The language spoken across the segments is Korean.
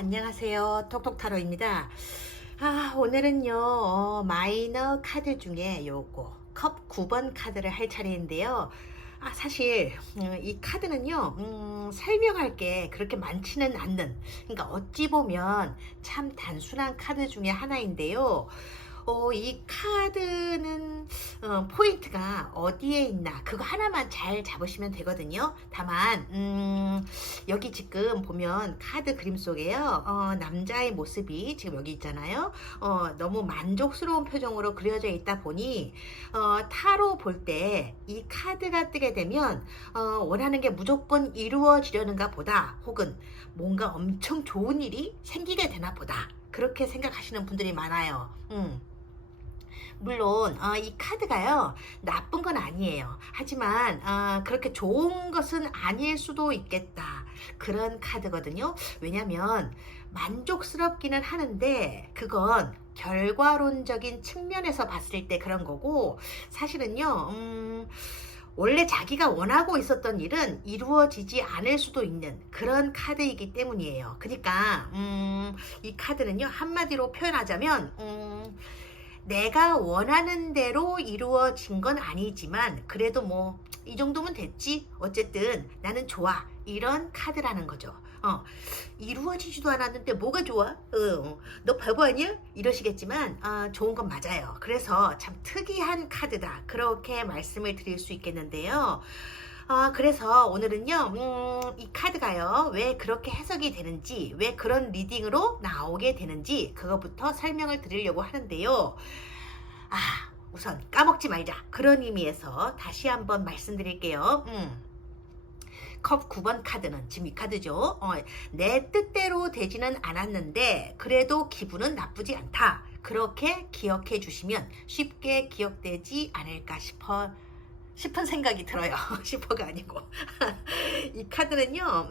안녕하세요. 톡톡타로입니다. 오늘은요, 마이너 카드 중에 요거, 컵 9번 카드를 할 차례인데요. 사실, 이 카드는요, 설명할 게 그렇게 많지는 않는, 그러니까 어찌 보면 참 단순한 카드 중에 하나인데요. 이 카드는 포인트가 어디에 있나 그거 하나만 잘 잡으시면 되거든요. 다만 여기 지금 보면 카드 그림 속에요, 남자의 모습이 지금 여기 있잖아요. 너무 만족스러운 표정으로 그려져 있다 보니 타로 볼 때 이 카드가 뜨게 되면 원하는 게 무조건 이루어지려는가 보다, 혹은 뭔가 엄청 좋은 일이 생기게 되나 보다, 그렇게 생각하시는 분들이 많아요. 물론 이 카드가요 나쁜 건 아니에요. 하지만 그렇게 좋은 것은 아닐 수도 있겠다, 그런 카드거든요. 왜냐면 만족스럽기는 하는데 그건 결과론적인 측면에서 봤을 때 그런 거고, 사실은요 원래 자기가 원하고 있었던 일은 이루어지지 않을 수도 있는 그런 카드이기 때문이에요. 그러니까 이 카드는요 한마디로 표현하자면 내가 원하는 대로 이루어진 건 아니지만 그래도 뭐 이 정도면 됐지, 어쨌든 나는 좋아, 이런 카드라는 거죠. 이루어지지도 않았는데 뭐가 좋아? 너 바보 아니야? 이러시겠지만 좋은 건 맞아요. 그래서 참 특이한 카드다, 그렇게 말씀을 드릴 수 있겠는데요. 그래서 오늘은요, 이 카드가요, 왜 그렇게 해석이 되는지, 왜 그런 리딩으로 나오게 되는지, 그거부터 설명을 드리려고 하는데요. 우선 까먹지 말자, 그런 의미에서 다시 한번 말씀드릴게요. 컵 9번 카드는 지금 이 카드죠. 내 뜻대로 되지는 않았는데 그래도 기분은 나쁘지 않다, 그렇게 기억해 주시면 쉽게 기억되지 않을까 싶은 생각이 들어요. 싶어가 아니고 이 카드는요,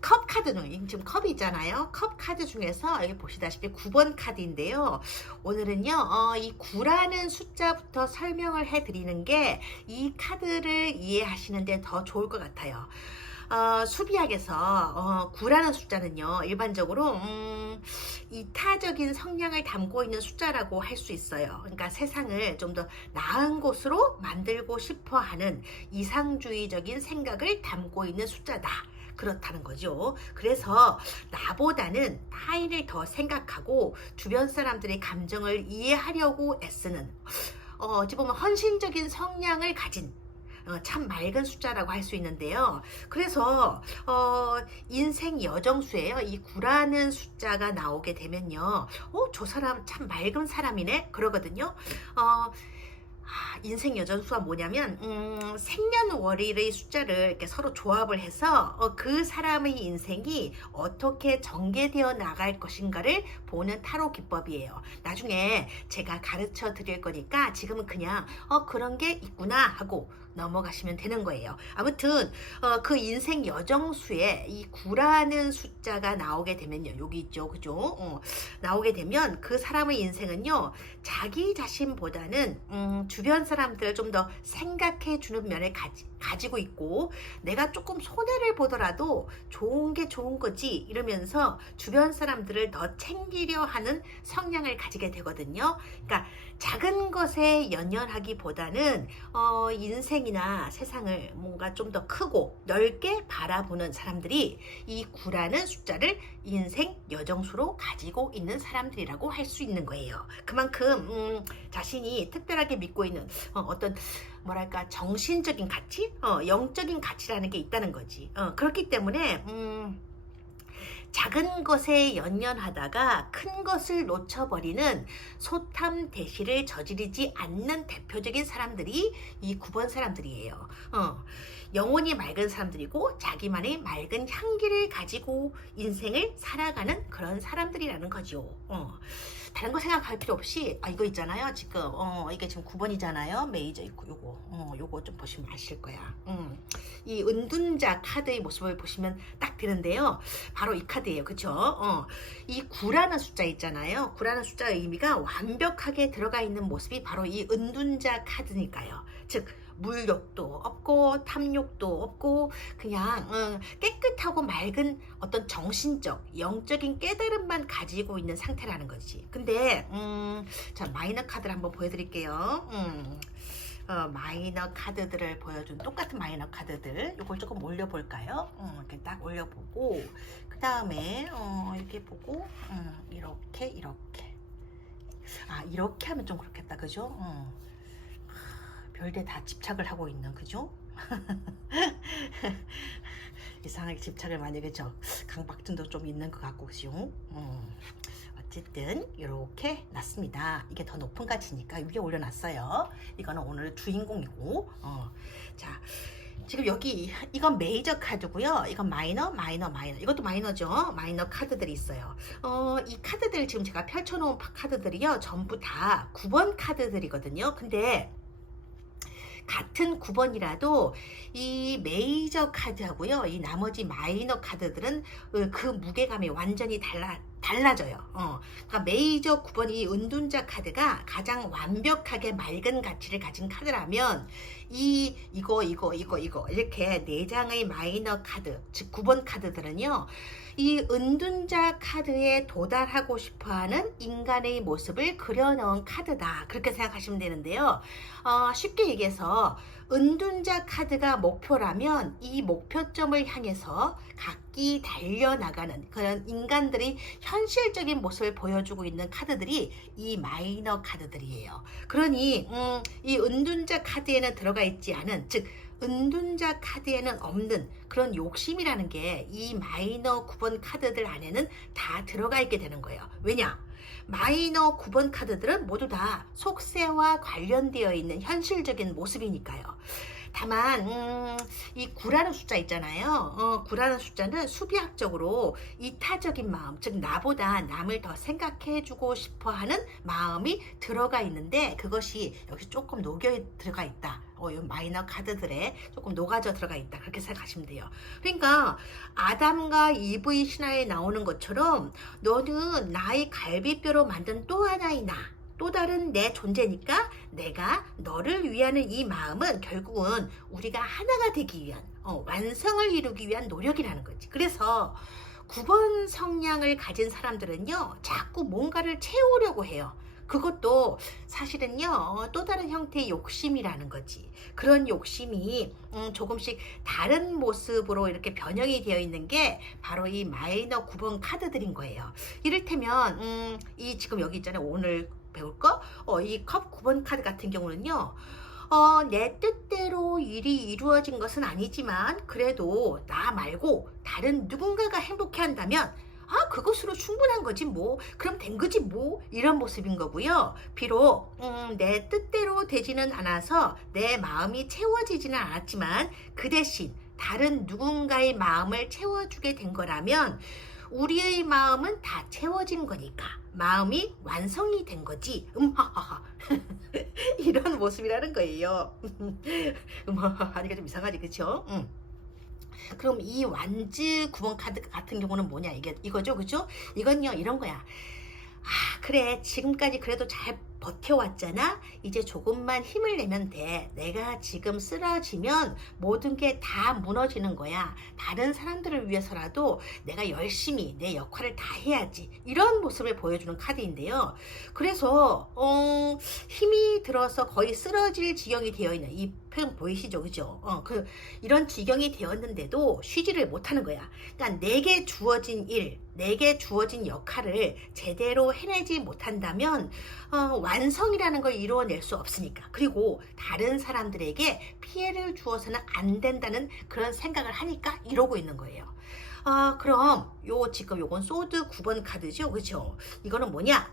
컵 카드는 지금 컵이 있잖아요. 컵 카드 중에서 여기 보시다시피 9번 카드인데요. 오늘은요 이 9라는 숫자부터 설명을 해드리는 게 이 카드를 이해하시는데 더 좋을 것 같아요. 수비학에서 9라는 숫자는요 일반적으로 이타적인 성향을 담고 있는 숫자라고 할 수 있어요. 그러니까 세상을 좀 더 나은 곳으로 만들고 싶어 하는 이상주의적인 생각을 담고 있는 숫자다, 그렇다는 거죠. 그래서 나보다는 타인을 더 생각하고 주변 사람들의 감정을 이해하려고 애쓰는, 어찌 보면 헌신적인 성향을 가진 참 맑은 숫자라고 할 수 있는데요. 그래서 인생 여정수에요, 이 9라는 숫자가 나오게 되면요, 저 사람 참 맑은 사람이네, 그러거든요. 인생 여정수가 뭐냐면 생년월일의 숫자를 이렇게 서로 조합을 해서 그 사람의 인생이 어떻게 전개되어 나갈 것인가를 보는 타로 기법이에요. 나중에 제가 가르쳐 드릴 거니까 지금은 그냥 그런 게 있구나 하고 넘어가시면 되는 거예요. 아무튼 그 인생 여정수에 이 9라는 숫자가 나오게 되면요, 여기 있죠, 그죠? 나오게 되면 그 사람의 인생은요 자기 자신보다는 주변 사람들을 좀 더 생각해 주는 면을 가지고 있고, 내가 조금 손해를 보더라도 좋은 게 좋은 거지 이러면서 주변 사람들을 더 챙기려 하는 성향을 가지게 되거든요. 그러니까 작은 것에 연연하기보다는 인생이나 세상을 뭔가 좀 더 크고 넓게 바라보는 사람들이 이 9라는 숫자를 인생 여정수로 가지고 있는 사람들이라고 할 수 있는 거예요. 그만큼 자신이 특별하게 믿고 있는 어떤 뭐랄까 정신적인 가치, 영적인 가치라는 게 있다는 거지. 그렇기 때문에 작은 것에 연연하다가 큰 것을 놓쳐버리는 소탐대시를 저지르지 않는 대표적인 사람들이 이 9번 사람들이에요. 영혼이 맑은 사람들이고 자기만의 맑은 향기를 가지고 인생을 살아가는 그런 사람들이라는 거죠. 다른 거 생각할 필요 없이 이거 있잖아요. 지금 이게 지금 9번이잖아요. 메이저 있고 요거 좀 보시면 아실 거야. 이 은둔자 카드의 모습을 보시면 딱 되는데요. 바로 이 카드예요. 그쵸? 이 9라는 숫자 있잖아요. 9라는 숫자의 의미가 완벽하게 들어가 있는 모습이 바로 이 은둔자 카드니까요. 즉 물욕도 없고 탐욕도 없고 그냥 깨끗하고 맑은 어떤 정신적, 영적인 깨달음만 가지고 있는 상태라는 거지. 근데 자, 마이너 카드를 한번 보여드릴게요. 마이너 카드들을 보여준 똑같은 마이너 카드들 이걸 조금 올려볼까요? 이렇게 딱 올려보고 그 다음에 이렇게 보고 이렇게 이렇게 하면 좀 그렇겠다, 그죠? 별데 다 집착을 하고 있는, 그죠? 이상하게 집착을 많이, 그죠? 강박증도 좀 있는 것 같고, 그죠? 어쨌든 이렇게 놨습니다. 이게 더 높은 가치니까 위에 올려놨어요. 이거는 오늘 주인공이고, 자, 지금 여기 이건 메이저 카드고요. 이건 마이너. 이것도 마이너죠. 마이너 카드들이 있어요. 이 카드들 지금 제가 펼쳐놓은 카드들이요, 전부 다 9번 카드들이거든요. 근데 같은 9번이라도 이 메이저 카드하고요, 이 나머지 마이너 카드들은 그 무게감이 완전히 달라져요. 그러니까 메이저 9번이 은둔자 카드가 가장 완벽하게 맑은 가치를 가진 카드라면 이거 이렇게 4장의 마이너 카드, 즉 9번 카드들은요, 이 은둔자 카드에 도달하고 싶어하는 인간의 모습을 그려넣은 카드다, 그렇게 생각하시면 되는데요. 쉽게 얘기해서 은둔자 카드가 목표라면 이 목표점을 향해서 각기 달려나가는 그런 인간들의 현실적인 모습을 보여주고 있는 카드들이 이 마이너 카드들이에요. 그러니 이 은둔자 카드에는 들어가 있지 않은, 즉 은둔자 카드에는 없는 그런 욕심이라는 게 이 마이너 9번 카드들 안에는 다 들어가 있게 되는 거예요. 왜냐? 마이너 9번 카드들은 모두 다 속세와 관련되어 있는 현실적인 모습이니까요. 다만 이 9라는 숫자 있잖아요. 9라는 숫자는 수비학적으로 이타적인 마음, 즉 나보다 남을 더 생각해주고 싶어하는 마음이 들어가 있는데, 그것이 여기 조금 녹여 들어가 있다. 이 마이너 카드들에 조금 녹아져 들어가 있다, 그렇게 생각하시면 돼요. 그러니까 아담과 이브의 신화에 나오는 것처럼 너는 나의 갈비뼈로 만든 또 하나의 나, 또 다른 내 존재니까 내가 너를 위하는 이 마음은 결국은 우리가 하나가 되기 위한, 완성을 이루기 위한 노력이라는 거지. 그래서 9번 성향을 가진 사람들은요, 자꾸 뭔가를 채우려고 해요. 그것도 사실은요, 또 다른 형태의 욕심이라는 거지. 그런 욕심이 조금씩 다른 모습으로 이렇게 변형이 되어 있는 게 바로 이 마이너 9번 카드들인 거예요. 이를테면 이 지금 여기 있잖아요, 오늘 배울 거, 이 컵 9번 카드 같은 경우는요, 내 뜻대로 일이 이루어진 것은 아니지만 그래도 나 말고 다른 누군가가 행복해 한다면 그것으로 충분한 거지 뭐, 그럼 된 거지 뭐, 이런 모습인 거고요. 비록 내 뜻대로 되지는 않아서 내 마음이 채워지지는 않았지만 그 대신 다른 누군가의 마음을 채워주게 된 거라면 우리의 마음은 다 채워진 거니까 마음이 완성이 된 거지. 이런 모습이라는 거예요. 하니까 좀 이상하지, 그쵸? 그럼 이 완즈 9번 카드 같은 경우는 뭐냐, 이거죠, 그죠? 이건요, 이런 거야. 그래, 지금까지 그래도 잘 버텨왔잖아. 이제 조금만 힘을 내면 돼. 내가 지금 쓰러지면 모든 게 다 무너지는 거야. 다른 사람들을 위해서라도 내가 열심히 내 역할을 다 해야지. 이런 모습을 보여주는 카드인데요. 그래서 힘이 들어서 거의 쓰러질 지경이 되어 있는 이 표현 보이시죠, 그죠? 이런 지경이 되었는데도 쉬지를 못하는 거야. 그러니까 내게 주어진 일, 내게 주어진 역할을 제대로 해내지 못한다면 완성이라는 걸 이루어낼 수 없으니까, 그리고 다른 사람들에게 피해를 주어서는 안 된다는 그런 생각을 하니까 이러고 있는 거예요. 그럼 지금 요건 소드 9번 카드죠, 그렇죠? 이거는 뭐냐?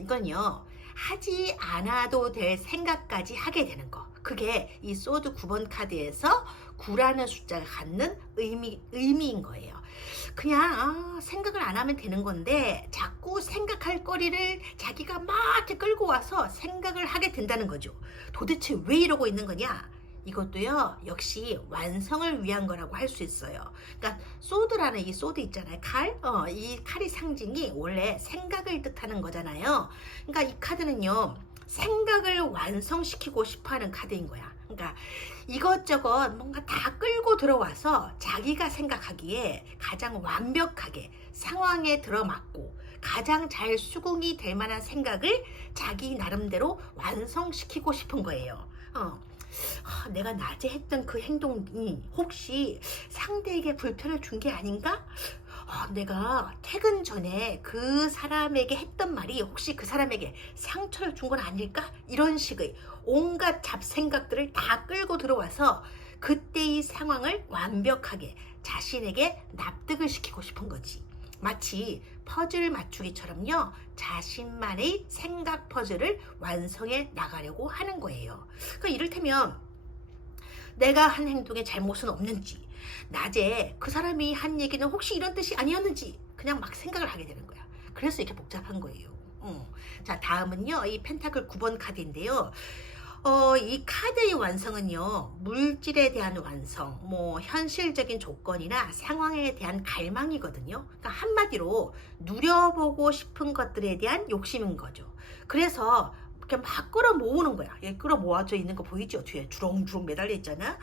이건요, 하지 않아도 될 생각까지 하게 되는 거. 그게 이 소드 9번 카드에서 9라는 숫자가 갖는 의미인 거예요. 그냥 생각을 안 하면 되는 건데 자꾸 생각할 거리를 자기가 막 이렇게 끌고 와서 생각을 하게 된다는 거죠. 도대체 왜 이러고 있는 거냐? 이것도요, 역시 완성을 위한 거라고 할 수 있어요. 그러니까 소드라는 이 소드 있잖아요, 칼. 이 칼이 상징이 원래 생각을 뜻하는 거잖아요. 그러니까 이 카드는요, 생각을 완성시키고 싶어하는 카드인 거야. 그러니까 이것저것 뭔가 다 끌고 들어와서 자기가 생각하기에 가장 완벽하게 상황에 들어맞고 가장 잘 수긍이 될 만한 생각을 자기 나름대로 완성시키고 싶은 거예요. 내가 낮에 했던 그 행동이 혹시 상대에게 불편을 준 게 아닌가? 내가 퇴근 전에 그 사람에게 했던 말이 혹시 그 사람에게 상처를 준 건 아닐까? 이런 식의 온갖 잡생각들을 다 끌고 들어와서 그때의 상황을 완벽하게 자신에게 납득을 시키고 싶은 거지. 마치 퍼즐 맞추기처럼요, 자신만의 생각 퍼즐을 완성해 나가려고 하는 거예요. 그러니까 이를테면 내가 한 행동에 잘못은 없는지, 낮에 그 사람이 한 얘기는 혹시 이런 뜻이 아니었는지 그냥 막 생각을 하게 되는 거야. 그래서 이렇게 복잡한 거예요. 자, 다음은요, 이 펜타클 9번 카드인데요. 이 카드의 완성은요, 물질에 대한 완성, 뭐 현실적인 조건이나 상황에 대한 갈망이거든요. 그러니까 한마디로 누려보고 싶은 것들에 대한 욕심인 거죠. 그래서 이렇게 막 끌어모으는 거야. 얘 끌어모아져 있는 거 보이죠? 뒤에 주렁주렁 매달려 있잖아.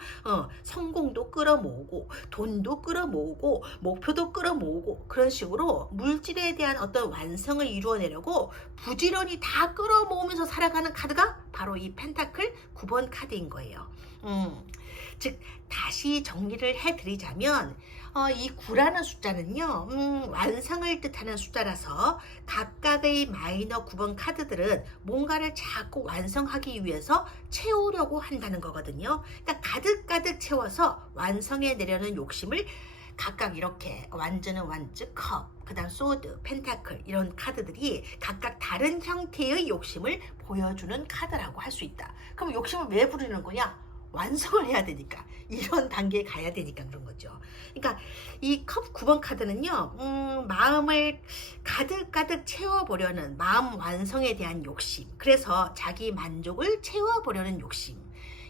성공도 끌어모으고 돈도 끌어모으고 목표도 끌어모으고 그런 식으로 물질에 대한 어떤 완성을 이루어내려고 부지런히 다 끌어모으면서 살아가는 카드가 바로 이 펜타클 9번 카드인 거예요. 즉 다시 정리를 해드리자면 이 9라는 숫자는요, 완성을 뜻하는 숫자라서 각각의 마이너 9번 카드들은 뭔가를 자꾸 완성하기 위해서 채우려고 한다는 거거든요. 그러니까 가득가득 채워서 완성해 내려는 욕심을 각각 이렇게 완즈는 완즈, 컵, 그 다음 소드, 펜타클 이런 카드들이 각각 다른 형태의 욕심을 보여주는 카드라고 할 수 있다. 그럼 욕심을 왜 부리는 거냐? 완성을 해야 되니까, 이런 단계에 가야 되니까 그런 거죠. 그러니까 이 컵 9번 카드는요, 마음을 가득가득 채워보려는 마음 완성에 대한 욕심, 그래서 자기 만족을 채워보려는 욕심.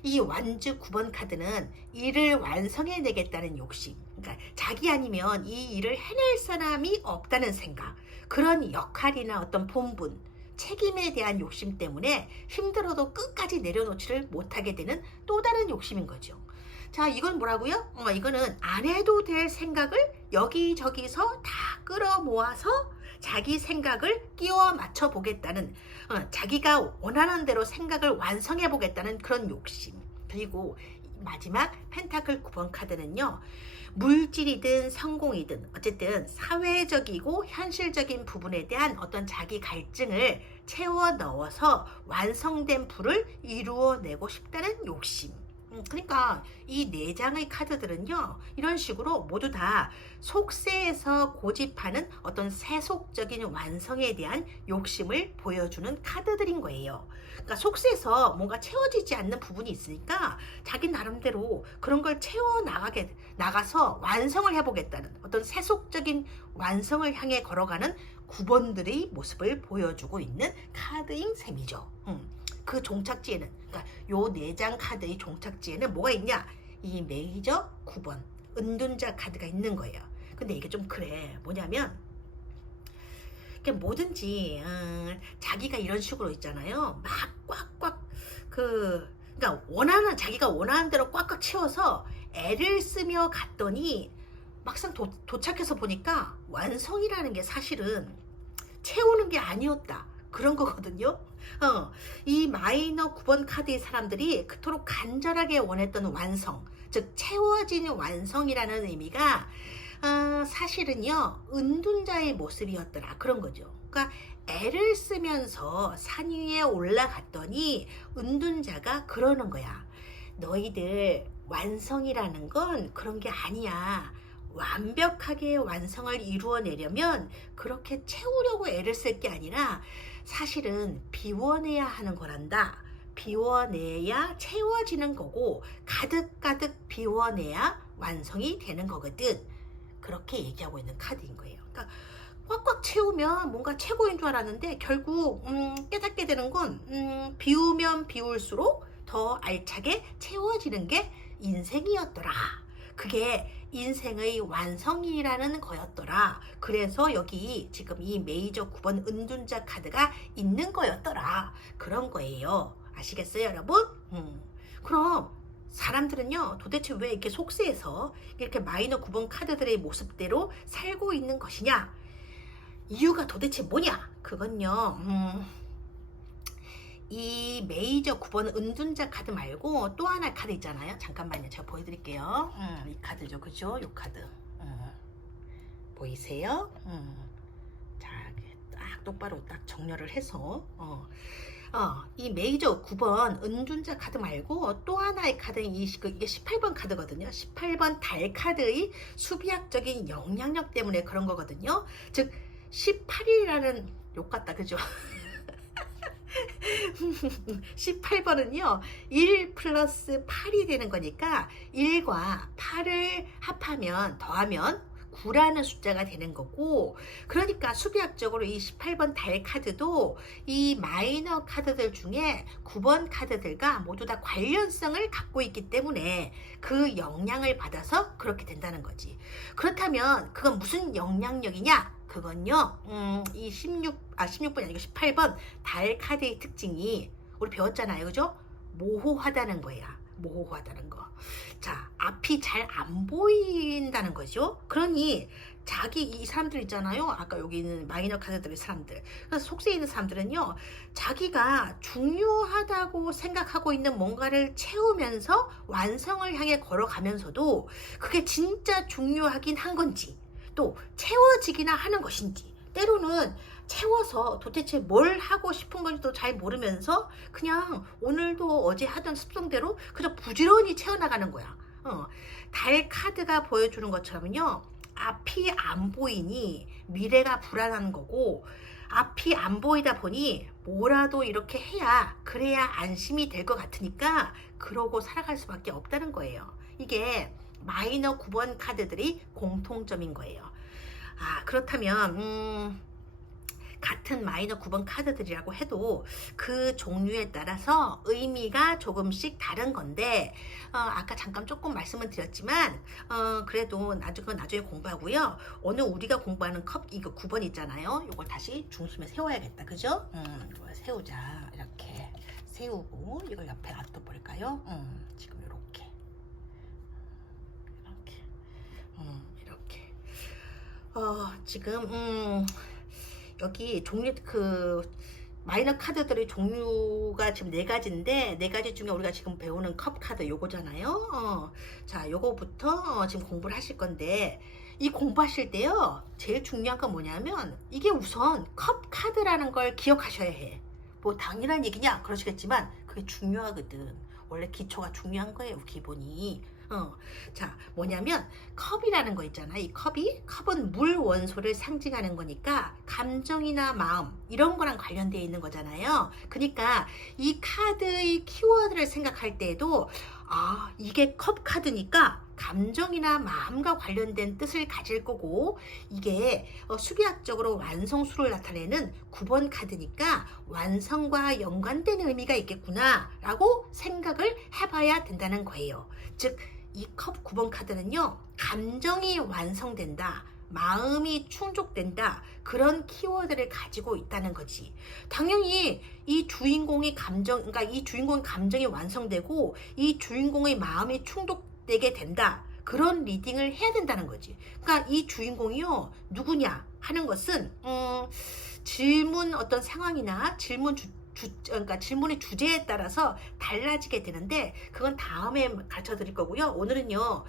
이 완즈 9번 카드는 일을 완성해내겠다는 욕심, 그러니까 자기 아니면 이 일을 해낼 사람이 없다는 생각, 그런 역할이나 어떤 본분, 책임에 대한 욕심 때문에 힘들어도 끝까지 내려놓지를 못하게 되는 또 다른 욕심인 거죠. 자, 이건 뭐라고요? 이거는 안 해도 될 생각을 여기저기서 다 끌어모아서 자기 생각을 끼워 맞춰 보겠다는, 자기가 원하는 대로 생각을 완성해 보겠다는 그런 욕심. 그리고 마지막 펜타클 9번 카드는요, 물질이든 성공이든 어쨌든 사회적이고 현실적인 부분에 대한 어떤 자기 갈증을 채워 넣어서 완성된 부를 이루어내고 싶다는 욕심. 그러니까 이 4장의 카드들은요, 이런 식으로 모두 다 속세에서 고집하는 어떤 세속적인 완성에 대한 욕심을 보여주는 카드들인 거예요. 그러니까 속세에서 뭔가 채워지지 않는 부분이 있으니까 자기 나름대로 그런 걸 나가서 완성을 해보겠다는 어떤 세속적인 완성을 향해 걸어가는 9번들의 모습을 보여주고 있는 카드인 셈이죠. 그 종착지에는, 그러니까 요 4장 카드의 종착지에는 뭐가 있냐? 이 메이저 9번 은둔자 카드가 있는 거예요. 근데 이게 좀 그래. 뭐냐면 뭐든지 자기가 이런 식으로 있잖아요. 막 꽉꽉 그러니까 자기가 원하는 대로 꽉꽉 채워서 애를 쓰며 갔더니 막상 도착해서 보니까 완성이라는 게 사실은 채우는 게 아니었다, 그런 거거든요. 이 마이너 9번 카드의 사람들이 그토록 간절하게 원했던 완성, 즉 채워진 완성이라는 의미가 사실은요, 은둔자의 모습이었더라, 그런 거죠. 그러니까 애를 쓰면서 산 위에 올라갔더니 은둔자가 그러는 거야. 너희들 완성이라는 건 그런 게 아니야. 완벽하게 완성을 이루어내려면 그렇게 채우려고 애를 쓸 게 아니라 사실은 비워내야 하는 거란다. 비워내야 채워지는 거고 가득가득 비워내야 완성이 되는 거거든. 그렇게 얘기하고 있는 카드인 거예요. 그러니까 꽉꽉 채우면 뭔가 최고인 줄 알았는데 결국 깨닫게 되는 건 비우면 비울수록 더 알차게 채워지는 게 인생이었더라. 그게 인생의 완성이라는 거였더라. 그래서 여기 지금 이 메이저 9번 은둔자 카드가 있는 거였더라. 그런 거예요. 아시겠어요, 여러분? 그럼 사람들은요, 도대체 왜 이렇게 속세에서 이렇게 마이너 9번 카드들의 모습대로 살고 있는 것이냐? 이유가 도대체 뭐냐? 그건요, 이 메이저 9번 은둔자 카드 말고 또 하나 카드 있잖아요. 잠깐만요. 제가 보여드릴게요. 이 카드죠. 그죠? 이 카드. 보이세요? 자, 딱 똑바로 딱 정렬을 해서 이 메이저 9번 은둔자 카드 말고 또 하나의 카드는 이게 18번 카드거든요. 18번 달 카드의 수비학적인 영향력 때문에 그런 거거든요. 즉 18이라는 욕 같다. 그죠? 18번은요 1 플러스 8이 되는 거니까 1과 8을 합하면 더하면 9라는 숫자가 되는 거고, 그러니까 수비학적으로 이 18번 달 카드도 이 마이너 카드들 중에 9번 카드들과 모두 다 관련성을 갖고 있기 때문에 그 영향을 받아서 그렇게 된다는 거지. 그렇다면 그건 무슨 영향력이냐? 그건요, 이 16번 아니고 18번 달 카드의 특징이 우리 배웠잖아요. 그죠? 모호하다는 거야. 모호하다는 거. 자, 앞이 잘 안 보인다는 거죠. 그러니 이 사람들 있잖아요. 아까 여기 있는 마이너 카드들의 사람들. 그래서 속세에 있는 사람들은요, 자기가 중요하다고 생각하고 있는 뭔가를 채우면서 완성을 향해 걸어가면서도 그게 진짜 중요하긴 한 건지, 또 채워지기나 하는 것인지, 때로는 채워서 도대체 뭘 하고 싶은 건지도 잘 모르면서 그냥 오늘도 어제 하던 습성대로 그저 부지런히 채워나가는 거야. 달 카드가 보여주는 것처럼요, 앞이 안 보이니 미래가 불안한 거고, 앞이 안 보이다 보니 뭐라도 이렇게 해야 그래야 안심이 될 것 같으니까 그러고 살아갈 수밖에 없다는 거예요. 이게 마이너 9번 카드들이 공통점인 거예요. 그렇다면 같은 마이너 9번 카드들이라고 해도 그 종류에 따라서 의미가 조금씩 다른 건데, 아까 잠깐 조금 말씀을 드렸지만 그래도 나중에 공부하고요. 오늘 우리가 공부하는 컵 이거 9번 있잖아요. 이걸 다시 중심에 세워야겠다. 그죠? 이걸 세우자. 이렇게 세우고 이걸 옆에 놔둬 볼까요? 지금 이렇게 지금 여기 종류 마이너 카드들의 종류가 지금 4가지인데 4가지 중에 우리가 지금 배우는 컵 카드 요거잖아요. 자, 요거부터 지금 공부를 하실 건데, 이 공부하실 때요, 제일 중요한 건 뭐냐면 이게 우선 컵 카드라는 걸 기억하셔야 해. 뭐 당연한 얘기냐 그러시겠지만 그게 중요하거든. 원래 기초가 중요한 거예요, 기본이. 자, 뭐냐면 컵이라는 거 있잖아. 이 컵은 물 원소를 상징하는 거니까 감정이나 마음 이런 거랑 관련되어 있는 거잖아요. 그러니까 이 카드의 키워드를 생각할 때에도 이게 컵 카드니까 감정이나 마음과 관련된 뜻을 가질 거고, 이게 수비학적으로 완성수를 나타내는 9번 카드니까 완성과 연관된 의미가 있겠구나 라고 생각을 해봐야 된다는 거예요. 즉 이 컵 9번 카드는요, 감정이 완성된다, 마음이 충족된다, 그런 키워드를 가지고 있다는 거지. 당연히 이 주인공의 감정이 완성되고 이 주인공의 마음이 충족되게 된다, 그런 리딩을 해야 된다는 거지. 그러니까 이 주인공이요, 누구냐 하는 것은 질문 어떤 상황이나 그러니까 질문의 주제에 따라서 달라지게 되는데, 그건 다음에 가르쳐 드릴 거고요. 오늘은요,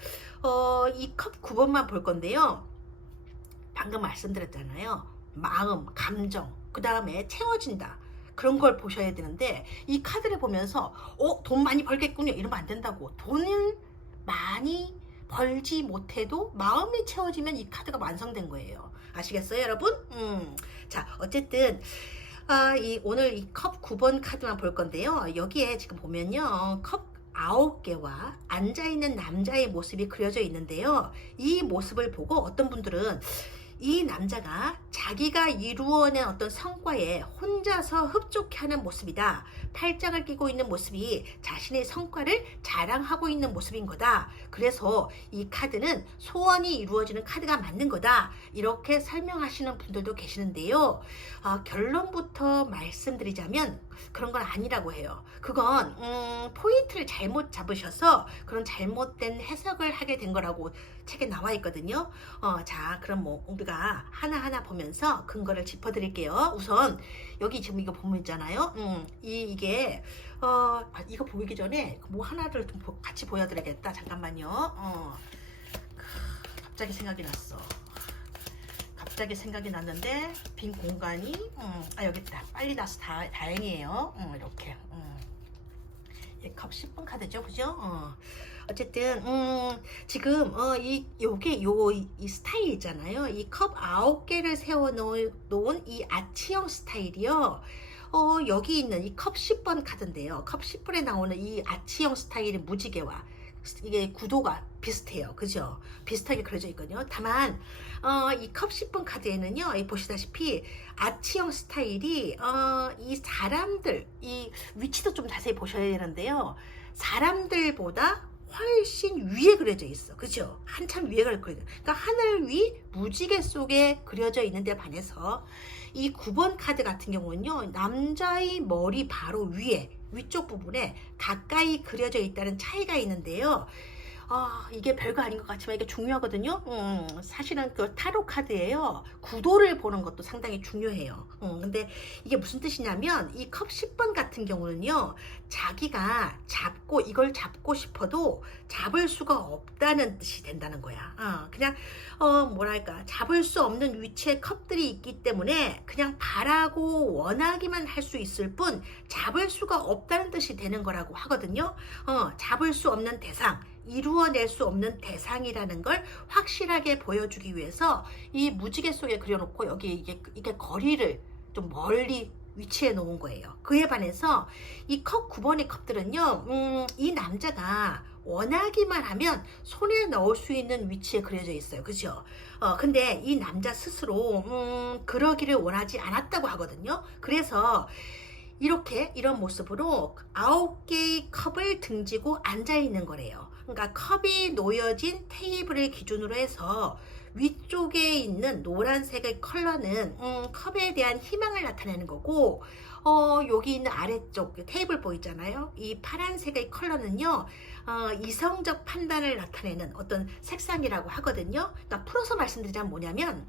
이 컵 9번만 볼 건데요. 방금 말씀드렸잖아요. 마음, 감정, 그 다음에 채워진다. 그런 걸 보셔야 되는데, 이 카드를 보면서 돈 많이 벌겠군요 이러면 안 된다고. 돈을 많이 벌지 못해도 마음이 채워지면 이 카드가 완성된 거예요. 아시겠어요, 여러분? 자, 어쨌든 오늘 이 컵 9번 카드만 볼 건데요. 여기에 지금 보면요, 컵 9개와 앉아있는 남자의 모습이 그려져 있는데요. 이 모습을 보고 어떤 분들은 이 남자가 자기가 이루어낸 어떤 성과에 혼자서 흡족해하는 모습이다, 팔짱을 끼고 있는 모습이 자신의 성과를 자랑하고 있는 모습인 거다. 그래서 이 카드는 소원이 이루어지는 카드가 맞는 거다. 이렇게 설명하시는 분들도 계시는데요. 결론부터 말씀드리자면 그런 건 아니라고 해요. 그건 포인트를 잘못 잡으셔서 그런 잘못된 해석을 하게 된 거라고 책에 나와 있거든요. 자, 그럼 뭐 우리가 하나하나 보면서 근거를 짚어드릴게요. 우선 여기 지금 이거 보면 있잖아요. 이게 이거 보이기 전에 뭐 하나를 좀 같이 보여드려야겠다. 잠깐만요. 갑자기 생각이 났어. 갑자기 생각이 났는데 빈 공간이 여기 있다. 빨리 나서 다행이에요. 이렇게 컵 10번 카드죠, 그죠? 어쨌든 지금 이 스타일 있잖아요. 이 컵 9개를 세워 놓은 이 아치형 스타일이요. 여기 있는 이 컵 10번 카드인데요. 컵 10번에 나오는 이 아치형 스타일의 무지개와 이게 구도가 비슷해요. 그죠? 비슷하게 그려져 있거든요. 다만 이 컵 10번 카드에는요, 보시다시피 아치형 스타일이 이 사람들, 이 위치도 좀 자세히 보셔야 되는데요. 사람들보다 훨씬 위에 그려져 있어. 그죠? 한참 위에 그려져 있어. 그러니까 하늘 위 무지개 속에 그려져 있는데 반해서 이 9번 카드 같은 경우는요, 남자의 머리 바로 위에 위쪽 부분에 가까이 그려져 있다는 차이가 있는데요. 이게 별거 아닌 것 같지만 이게 중요하거든요. 사실은 그 타로 카드예요. 구도를 보는 것도 상당히 중요해요. 근데 이게 무슨 뜻이냐면 이 컵 10번 같은 경우는요, 자기가 이걸 잡고 싶어도 잡을 수가 없다는 뜻이 된다는 거야. 그냥 뭐랄까, 잡을 수 없는 위치에 컵들이 있기 때문에 그냥 바라고 원하기만 할 수 있을 뿐 잡을 수가 없다는 뜻이 되는 거라고 하거든요. 잡을 수 없는 대상, 이루어낼 수 없는 대상이라는 걸 확실하게 보여주기 위해서 이 무지개 속에 그려놓고 여기 이게 거리를 좀 멀리 위치해 놓은 거예요. 그에 반해서 이 컵 9번의 컵들은요, 이 남자가 원하기만 하면 손에 넣을 수 있는 위치에 그려져 있어요. 그죠? 근데 이 남자 스스로 그러기를 원하지 않았다고 하거든요. 그래서 이런 모습으로 9개의 컵을 등지고 앉아 있는 거래요. 그러니까 컵이 놓여진 테이블을 기준으로 해서 위쪽에 있는 노란색의 컬러는 컵에 대한 희망을 나타내는 거고, 여기 있는 아래쪽 테이블 보이잖아요. 이 파란색의 컬러는요, 이성적 판단을 나타내는 어떤 색상이라고 하거든요. 그러니까 풀어서 말씀드리자면 뭐냐면,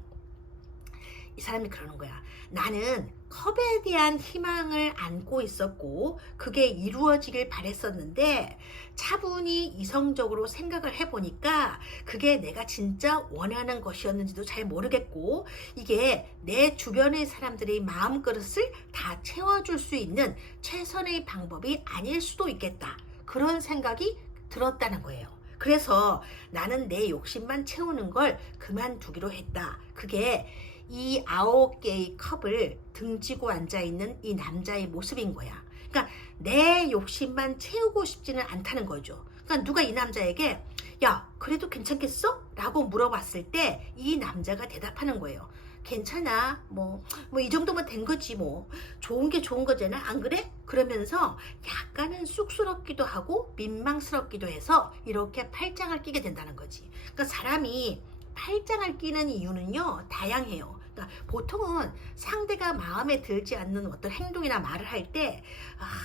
이 사람이 그러는 거야. 나는 컵에 대한 희망을 안고 있었고 그게 이루어지길 바랬었는데 차분히 이성적으로 생각을 해보니까 그게 내가 진짜 원하는 것이었는지도 잘 모르겠고 이게 내 주변의 사람들의 마음그릇을 다 채워줄 수 있는 최선의 방법이 아닐 수도 있겠다. 그런 생각이 들었다는 거예요. 그래서 나는 내 욕심만 채우는 걸 그만두기로 했다. 그게 이 9개의 컵을 등지고 앉아있는 이 남자의 모습인 거야. 그러니까 내 욕심만 채우고 싶지는 않다는 거죠. 그러니까 누가 이 남자에게 야, 그래도 괜찮겠어? 라고 물어봤을 때 이 남자가 대답하는 거예요. 괜찮아. 뭐 이 정도면 된 거지 뭐. 좋은 게 좋은 거잖아. 안 그래? 그러면서 약간은 쑥스럽기도 하고 민망스럽기도 해서 이렇게 팔짱을 끼게 된다는 거지. 그러니까 사람이 팔짱을 끼는 이유는요, 다양해요. 그러니까 보통은 상대가 마음에 들지 않는 어떤 행동이나 말을 할 때,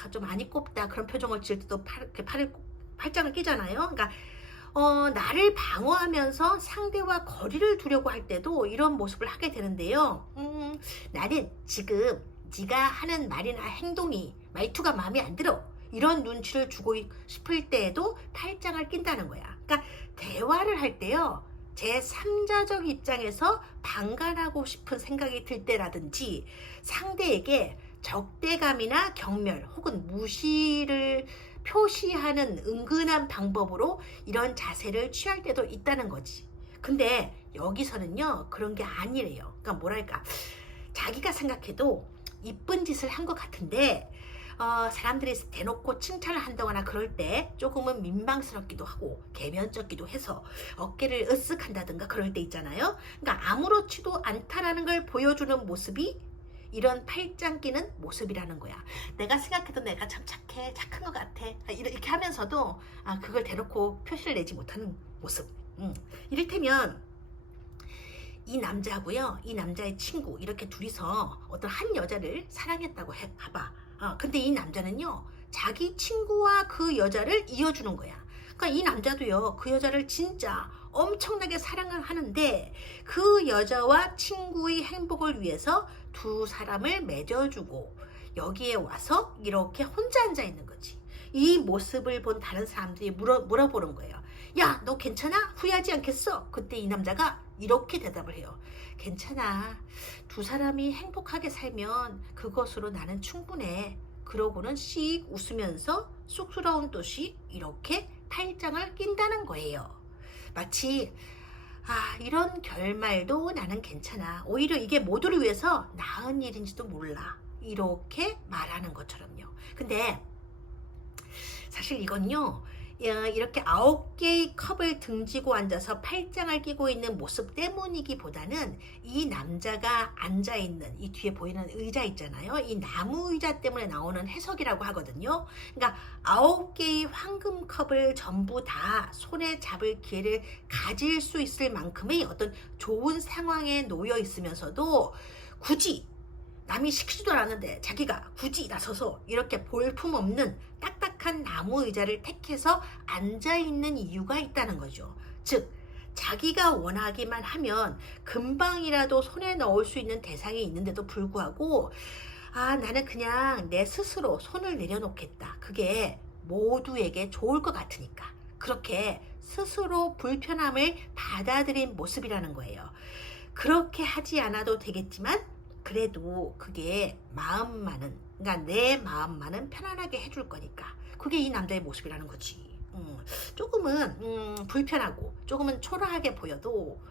좀 안이 꼽다 그런 표정을 지을 때도 팔짱을 끼잖아요. 그러니까 나를 방어하면서 상대와 거리를 두려고 할 때도 이런 모습을 하게 되는데요. 나는 지금 네가 하는 말이나 행동이 말투가 마음에 안 들어. 이런 눈치를 주고 싶을 때에도 팔짱을 낀다는 거야. 그러니까 대화를 할 때요, 제3자적 입장에서 방관하고 싶은 생각이 들 때라든지 상대에게 적대감이나 경멸 혹은 무시를 표시하는 은근한 방법으로 이런 자세를 취할 때도 있다는 거지. 근데 여기서는요, 그런 게 아니래요. 그러니까 뭐랄까, 자기가 생각해도 이쁜 짓을 한 것 같은데 사람들이 대놓고 칭찬을 한다거나 그럴 때 조금은 민망스럽기도 하고 개면쩍기도 해서 어깨를 으쓱한다든가 그럴 때 있잖아요. 그러니까 아무렇지도 않다라는 걸 보여주는 모습이 이런 팔짱 끼는 모습이라는 거야. 내가 생각해도 내가 참 착해, 착한 것 같아. 이렇게 하면서도 그걸 대놓고 표시를 내지 못하는 모습. 이를테면 이 남자하고요, 이 남자의 친구 이렇게 둘이서 어떤 한 여자를 사랑했다고 봐봐. 근데 이 남자는요, 자기 친구와 그 여자를 이어주는 거야. 그러니까 이 남자도요, 그 여자를 진짜 엄청나게 사랑을 하는데 그 여자와 친구의 행복을 위해서 두 사람을 맺어주고 여기에 와서 이렇게 혼자 앉아 있는 거지. 이 모습을 본 다른 사람들이 물어보는 거예요. 야, 너 괜찮아? 후회하지 않겠어? 그때 이 남자가 이렇게 대답을 해요. 괜찮아. 두 사람이 행복하게 살면 그것으로 나는 충분해. 그러고는 씩 웃으면서 쑥스러운 듯이 이렇게 팔짱을 낀다는 거예요. 마치 이런 결말도 나는 괜찮아. 오히려 이게 모두를 위해서 나은 일인지도 몰라. 이렇게 말하는 것처럼요. 근데 사실 이건요, 이렇게 9개의 컵을 등지고 앉아서 팔짱을 끼고 있는 모습 때문이기보다는 이 남자가 앉아있는 이 뒤에 보이는 의자 있잖아요. 이 나무 의자 때문에 나오는 해석이라고 하거든요. 그러니까 9개의 황금컵을 전부 다 손에 잡을 기회를 가질 수 있을 만큼의 어떤 좋은 상황에 놓여 있으면서도 굳이 남이 시키지도 않았는데 자기가 굳이 나서서 이렇게 볼품없는 딱딱한 나무 의자를 택해서 앉아있는 이유가 있다는 거죠. 즉 자기가 원하기만 하면 금방이라도 손에 넣을 수 있는 대상이 있는데도 불구하고 나는 그냥 내 스스로 손을 내려놓겠다. 그게 모두에게 좋을 것 같으니까 그렇게 스스로 불편함을 받아들인 모습이라는 거예요. 그렇게 하지 않아도 되겠지만 그래도 그게 그러니까 내 마음만은 편안하게 해줄 거니까 그게 이 남자의 모습이라는 거지. 조금은 불편하고 조금은 초라하게 보여도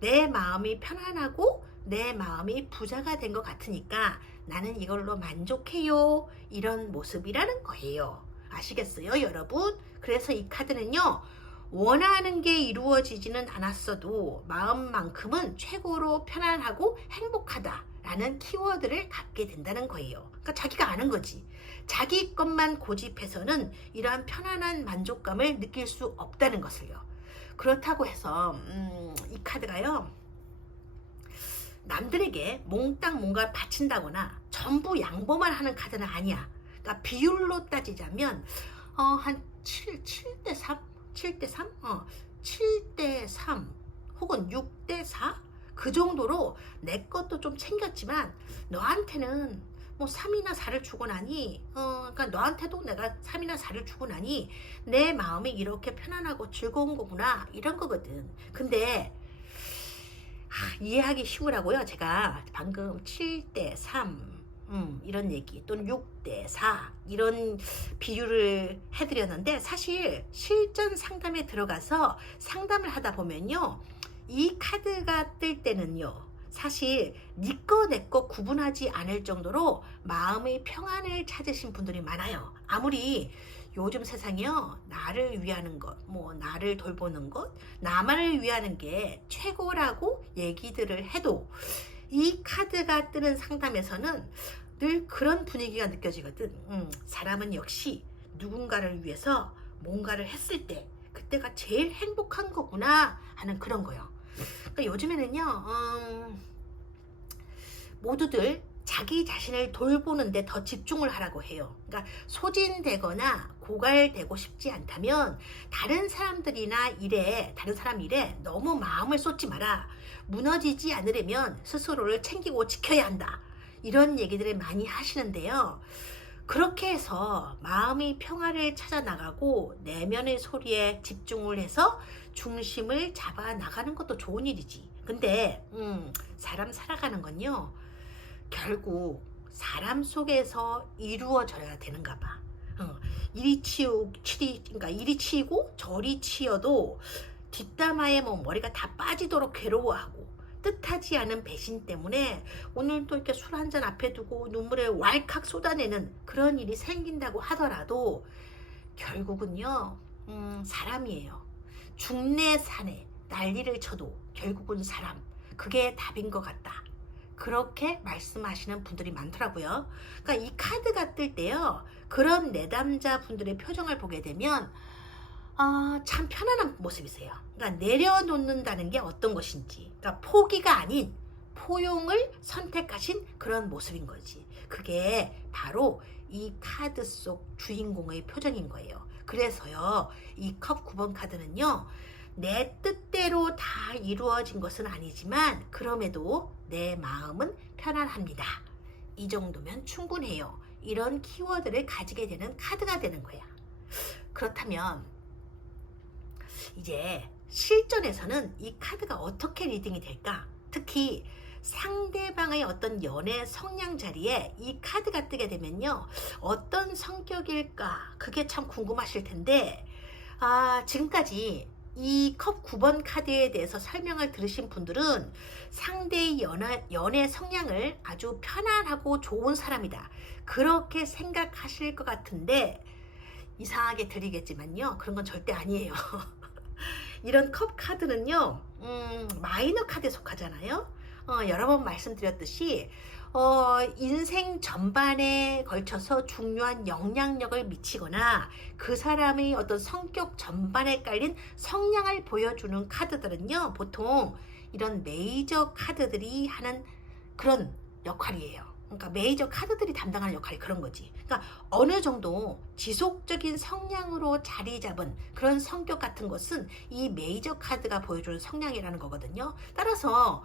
내 마음이 편안하고 내 마음이 부자가 된 것 같으니까 나는 이걸로 만족해요. 이런 모습이라는 거예요. 아시겠어요, 여러분? 그래서 이 카드는요, 원하는 게 이루어지지는 않았어도 마음만큼은 최고로 편안하고 행복하다라는 키워드를 갖게 된다는 거예요. 그러니까 자기가 아는 거지. 자기 것만 고집해서는 이러한 편안한 만족감을 느낄 수 없다는 것을요. 그렇다고 해서 이 카드가요, 남들에게 몽땅 뭔가 바친다거나 전부 양보만 하는 카드는 아니야. 그러니까 비율로 따지자면 한 7대 3? 7대 3? 7대 3 혹은 6대 4? 그 정도로 내 것도 좀 챙겼지만 너한테는 뭐 3이나 4를 주고 나니 그러니까 너한테도 내가 3이나 4를 주고 나니 내 마음이 이렇게 편안하고 즐거운 거구나 이런 거거든. 근데 이해하기 쉬우라고요. 제가 방금 7대 3 이런 얘기 또는 6대 4 이런 비유를 해드렸는데 사실 실전 상담에 들어가서 상담을 하다 보면요, 이 카드가 뜰 때는요 사실 니꺼 내꺼 구분하지 않을 정도로 마음의 평안을 찾으신 분들이 많아요. 아무리 요즘 세상이요, 나를 위하는 것, 뭐 나를 돌보는 것, 나만을 위하는 게 최고라고 얘기들을 해도 이 카드가 뜨는 상담에서는 늘 그런 분위기가 느껴지거든. 사람은 역시 누군가를 위해서 뭔가를 했을 때 그때가 제일 행복한 거구나 하는 그런 거요. 그러니까 요즘에는요, 모두들 자기 자신을 돌보는데 더 집중을 하라고 해요. 그러니까 소진되거나 고갈되고 싶지 않다면 다른 사람 일에 너무 마음을 쏟지 마라. 무너지지 않으려면 스스로를 챙기고 지켜야 한다. 이런 얘기들을 많이 하시는데요. 그렇게 해서 마음의 평화를 찾아 나가고 내면의 소리에 집중을 해서 중심을 잡아 나가는 것도 좋은 일이지. 근데 사람 살아가는 건요, 결국 사람 속에서 이루어져야 되는가 봐. 이리 치이고 저리 치여도 뒷담화에 머리가 다 빠지도록 괴로워하고 뜻하지 않은 배신 때문에 오늘도 이렇게 술 한잔 앞에 두고 눈물을 왈칵 쏟아내는 그런 일이 생긴다고 하더라도 결국은요, 사람이에요. 중내 산에 난리를 쳐도 결국은 사람, 그게 답인 것 같다. 그렇게 말씀하시는 분들이 많더라고요. 그러니까 이 카드가 뜰 때요, 그런 내담자 분들의 표정을 보게 되면 참 편안한 모습이세요. 그러니까 내려놓는다는 게 어떤 것인지, 그러니까 포기가 아닌 포용을 선택하신 그런 모습인 거지. 그게 바로 이 카드 속 주인공의 표정인 거예요. 그래서요, 이 컵 9번 카드는요, 내 뜻대로 다 이루어진 것은 아니지만 그럼에도 내 마음은 편안합니다. 이 정도면 충분해요. 이런 키워드를 가지게 되는 카드가 되는 거야. 그렇다면 이제 실전에서는 이 카드가 어떻게 리딩이 될까? 특히 상대방의 어떤 연애 성향 자리에 이 카드가 뜨게 되면요, 어떤 성격일까? 그게 참 궁금하실 텐데, 지금까지 이 컵 9번 카드에 대해서 설명을 들으신 분들은 상대의 연애 성향을 아주 편안하고 좋은 사람이다, 그렇게 생각하실 것 같은데, 이상하게 들리겠지만요, 그런 건 절대 아니에요. 이런 컵 카드는요, 마이너 카드에 속하잖아요. 여러 번 말씀드렸듯이 인생 전반에 걸쳐서 중요한 영향력을 미치거나 그 사람의 어떤 성격 전반에 깔린 성향을 보여주는 카드들은요, 보통 이런 메이저 카드들이 하는 그런 역할이에요. 그러니까 메이저 카드들이 담당하는 역할이 그런 거지. 그러니까 어느 정도 지속적인 성향으로 자리 잡은 그런 성격 같은 것은 이 메이저 카드가 보여주는 성향이라는 거거든요. 따라서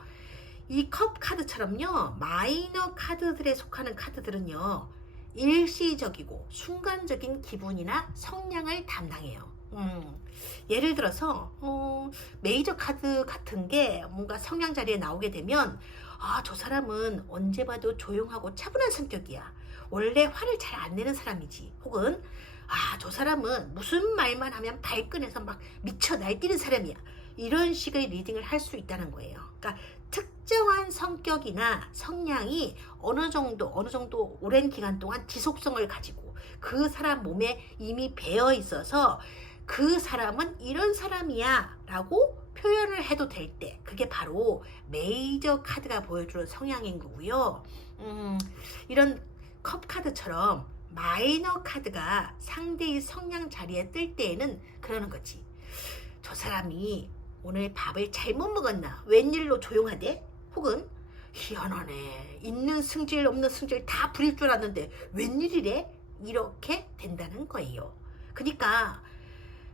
이 컵 카드처럼요, 마이너 카드들에 속하는 카드들은요, 일시적이고 순간적인 기분이나 성향을 담당해요. 예를 들어서 메이저 카드 같은 게 뭔가 성향 자리에 나오게 되면, 저 사람은 언제 봐도 조용하고 차분한 성격이야, 원래 화를 잘 안 내는 사람이지, 혹은 저 사람은 무슨 말만 하면 발끈해서 막 미쳐 날뛰는 사람이야, 이런 식의 리딩을 할 수 있다는 거예요. 그러니까 특정한 성격이나 성향이 어느 정도 오랜 기간 동안 지속성을 가지고 그 사람 몸에 이미 배어 있어서 그 사람은 이런 사람이야 라고 표현을 해도 될 때, 그게 바로 메이저 카드가 보여주는 성향인 거고요. 이런 컵 카드처럼 마이너 카드가 상대의 성향 자리에 뜰 때에는 그러는 거지. 저 사람이 오늘 밥을 잘못 먹었나? 웬일로 조용하대? 혹은 희한하네, 있는 승질 없는 승질 다 부릴 줄 알았는데 웬일이래? 이렇게 된다는 거예요. 그러니까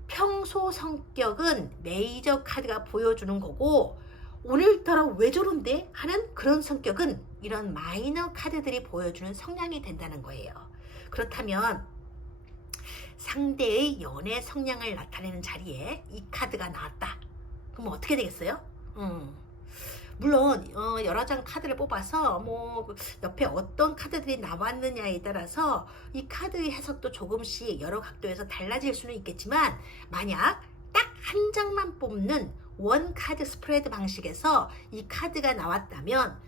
평소 성격은 메이저 카드가 보여주는 거고, 오늘따라 왜 저런데? 하는 그런 성격은 이런 마이너 카드들이 보여주는 성향이 된다는 거예요. 그렇다면 상대의 연애 성향을 나타내는 자리에 이 카드가 나왔다. 그럼 어떻게 되겠어요? 물론 여러 장 카드를 뽑아서 뭐 옆에 어떤 카드들이 나왔느냐에 따라서 이 카드의 해석도 조금씩 여러 각도에서 달라질 수는 있겠지만, 만약 딱 한 장만 뽑는 원 카드 스프레드 방식에서 이 카드가 나왔다면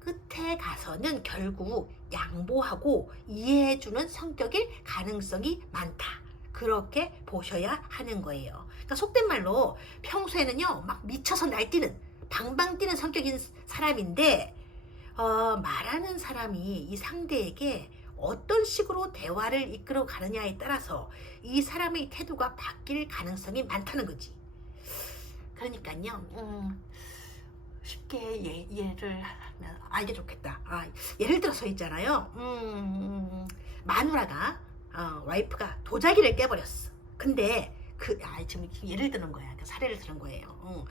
끝에 가서는 결국 양보하고 이해해주는 성격일 가능성이 많다, 그렇게 보셔야 하는 거예요. 그러니까 속된 말로 평소에는요, 막 미쳐서 날뛰는 방방 뛰는 성격인 사람인데, 말하는 사람이 이 상대에게 어떤 식으로 대화를 이끌어 가느냐에 따라서 이 사람의 태도가 바뀔 가능성이 많다는 거지. 그러니까요, 쉽게 예를 하면 이게 좋겠다. 예를 들어서 있잖아요. 마누라가 와이프가 도자기를 깨버렸어. 근데 지금 예를 드는 거야. 사례를 드는 거예요.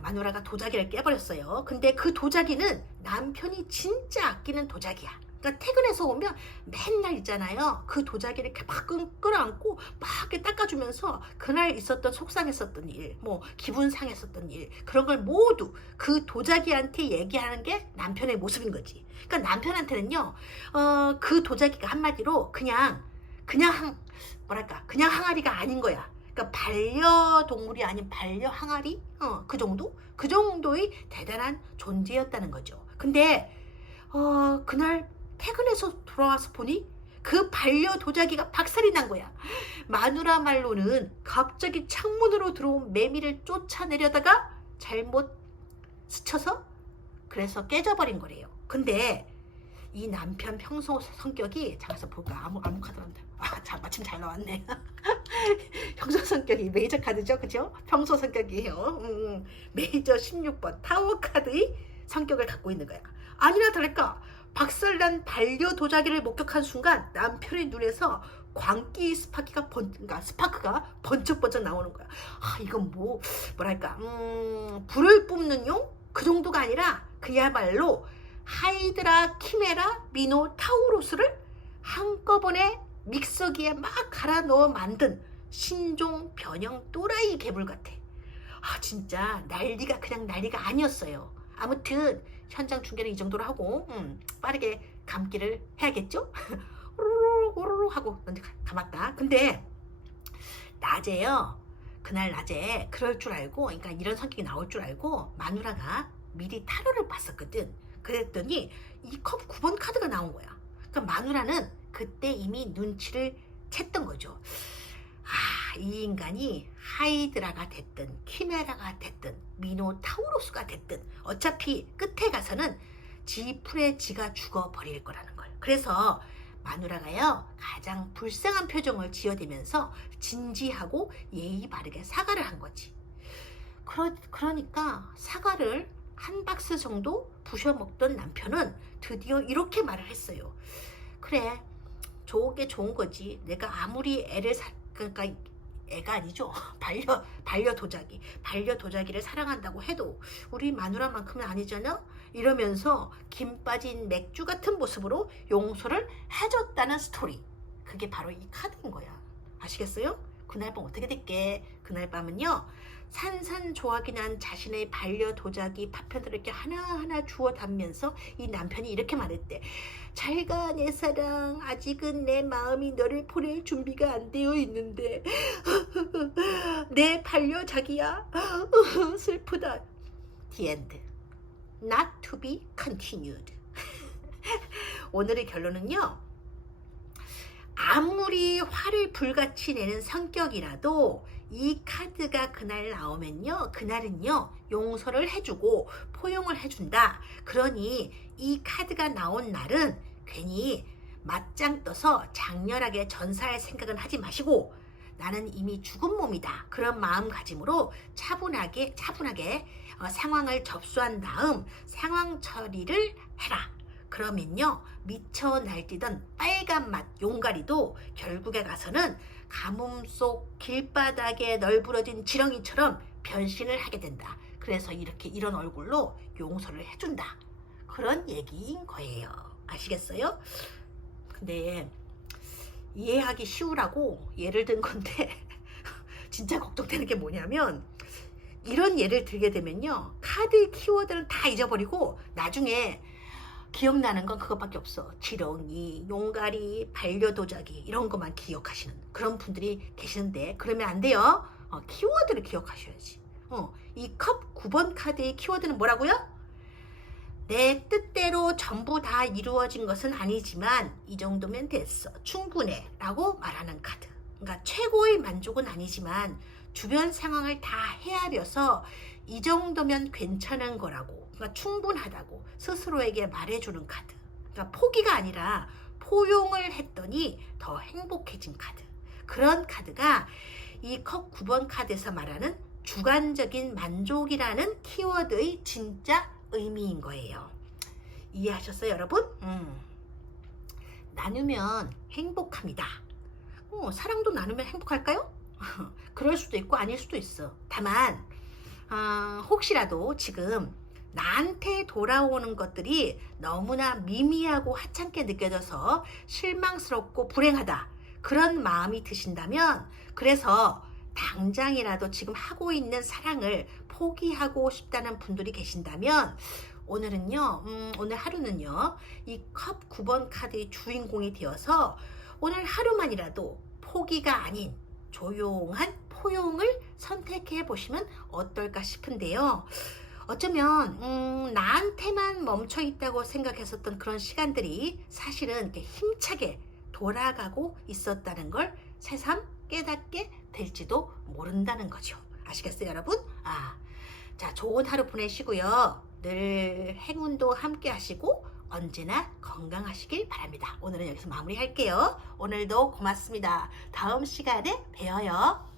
마누라가 도자기를 깨버렸어요. 근데 그 도자기는 남편이 진짜 아끼는 도자기야. 그러니까 퇴근해서 오면 맨날 있잖아요, 그 도자기를 이렇게 막 끌어안고 막 이렇게 닦아주면서 그날 있었던 속상했었던 일, 뭐 기분 상했었던 일, 그런 걸 모두 그 도자기한테 얘기하는 게 남편의 모습인 거지. 그러니까 남편한테는요, 그 도자기가 한마디로 그냥 항아리가 아닌 거야. 그러니까 반려동물이 아닌 반려 항아리? 그 정도의 대단한 존재였다는 거죠. 근데 그날 퇴근해서 돌아와서 보니 그 반려 도자기가 박살이 난 거야. 마누라 말로는 갑자기 창문으로 들어온 매미를 쫓아내려다가 잘못 스쳐서 그래서 깨져버린 거래요. 근데 이 남편 평소 성격이, 잠깐만 볼까? 아무 카드란다. 자, 마침 잘 나왔네. 평소 성격이 메이저 카드죠, 그죠? 평소 성격이에요. 메이저 16번 타워 카드의 성격을 갖고 있는 거야. 아니나 다를까 박살난 반려도자기를 목격한 순간 남편의 눈에서 광기 스파크가 번쩍번쩍 나오는 거야. 이건 뭐랄까 불을 뿜는 용? 그 정도가 아니라 그야말로 하이드라, 키메라, 미노타우로스를 한꺼번에 믹서기에 막 갈아 넣어 만든 신종 변형 또라이 괴물 같아. 진짜 그냥 난리가 아니었어요. 아무튼 현장 중계는 이 정도로 하고 빠르게 감기를 해야겠죠? 오로로 하고 먼저 감았다. 근데 그날 낮에 그럴 줄 알고, 그러니까 이런 성격이 나올 줄 알고 마누라가 미리 타로를 봤었거든. 그랬더니 이 컵 9번 카드가 나온 거야. 그러니까 마누라는 그때 이미 눈치를 챘던 거죠. 이 인간이 하이드라가 됐든 키메라가 됐든 미노타우로스가 됐든 어차피 끝에 가서는 지 풀에 지가 죽어버릴 거라는 걸. 그래서 마누라가요 가장 불쌍한 표정을 지어대면서 진지하고 예의 바르게 사과를 한 거지. 그러니까 사과를 한 박스 정도 부셔먹던 남편은 드디어 이렇게 말을 했어요. 그래, 좋은 게 좋은 거지. 내가 아무리 그러니까 애가 아니죠. 반려도자기를 사랑한다고 해도 우리 마누라만큼은 아니잖아. 이러면서 김 빠진 맥주 같은 모습으로 용서를 해줬다는 스토리. 그게 바로 이 카드인 거야. 아시겠어요? 그날 밤 어떻게 됐게? 그날 밤은요 산산조각이 난 자신의 반려도자기 파편들을 이렇게 하나하나 주워 담면서 이 남편이 이렇게 말했대. 잘가 내 사랑, 아직은 내 마음이 너를 보낼 준비가 안 되어 있는데 내 반려자기야. 슬프다. The end. Not to be continued. 오늘의 결론은요, 아무리 화를 불같이 내는 성격이라도 이 카드가 그날 나오면요, 그날은요 용서를 해주고 포용을 해준다. 그러니 이 카드가 나온 날은 괜히 맞짱 떠서 장렬하게 전사할 생각은 하지 마시고, 나는 이미 죽은 몸이다, 그런 마음가짐으로 차분하게 상황을 접수한 다음 상황 처리를 해라. 그러면요 미쳐 날뛰던 빨간 맛 용가리도 결국에 가서는 가뭄 속 길바닥에 널브러진 지렁이처럼 변신을 하게 된다. 그래서 이런 얼굴로 용서를 해준다, 그런 얘기인 거예요. 아시겠어요? 근데 이해하기 쉬우라고 예를 든 건데 진짜 걱정되는 게 뭐냐면, 이런 예를 들게 되면요 카드 키워드는 다 잊어버리고 나중에 기억나는 건 그것밖에 없어. 지렁이, 용가리, 반려도자기 이런 것만 기억하시는 그런 분들이 계시는데 그러면 안 돼요. 키워드를 기억하셔야지. 이 컵 9번 카드의 키워드는 뭐라고요? 내 뜻대로 전부 다 이루어진 것은 아니지만 이 정도면 됐어, 충분해 라고 말하는 카드. 그러니까 최고의 만족은 아니지만 주변 상황을 다 헤아려서 이 정도면 괜찮은 거라고, 그러니까 충분하다고 스스로에게 말해주는 카드. 그러니까 포기가 아니라 포용을 했더니 더 행복해진 카드. 그런 카드가 이 컵 9번 카드에서 말하는 주관적인 만족이라는 키워드의 진짜 의미인 거예요. 이해하셨어요, 여러분? 나누면 행복합니다. 사랑도 나누면 행복할까요? 그럴 수도 있고 아닐 수도 있어. 다만 혹시라도 지금 나한테 돌아오는 것들이 너무나 미미하고 하찮게 느껴져서 실망스럽고 불행하다, 그런 마음이 드신다면, 그래서 당장이라도 지금 하고 있는 사랑을 포기하고 싶다는 분들이 계신다면, 오늘 하루는요 이 컵 9번 카드의 주인공이 되어서 오늘 하루만이라도 포기가 아닌 조용한 포용을 선택해 보시면 어떨까 싶은데요. 어쩌면 나한테만 멈춰 있다고 생각했었던 그런 시간들이 사실은 이렇게 힘차게 돌아가고 있었다는 걸 새삼 깨닫게 될지도 모른다는 거죠. 아시겠어요, 여러분? 자, 좋은 하루 보내시고요. 늘 행운도 함께 하시고 언제나 건강하시길 바랍니다. 오늘은 여기서 마무리할게요. 오늘도 고맙습니다. 다음 시간에 봬요.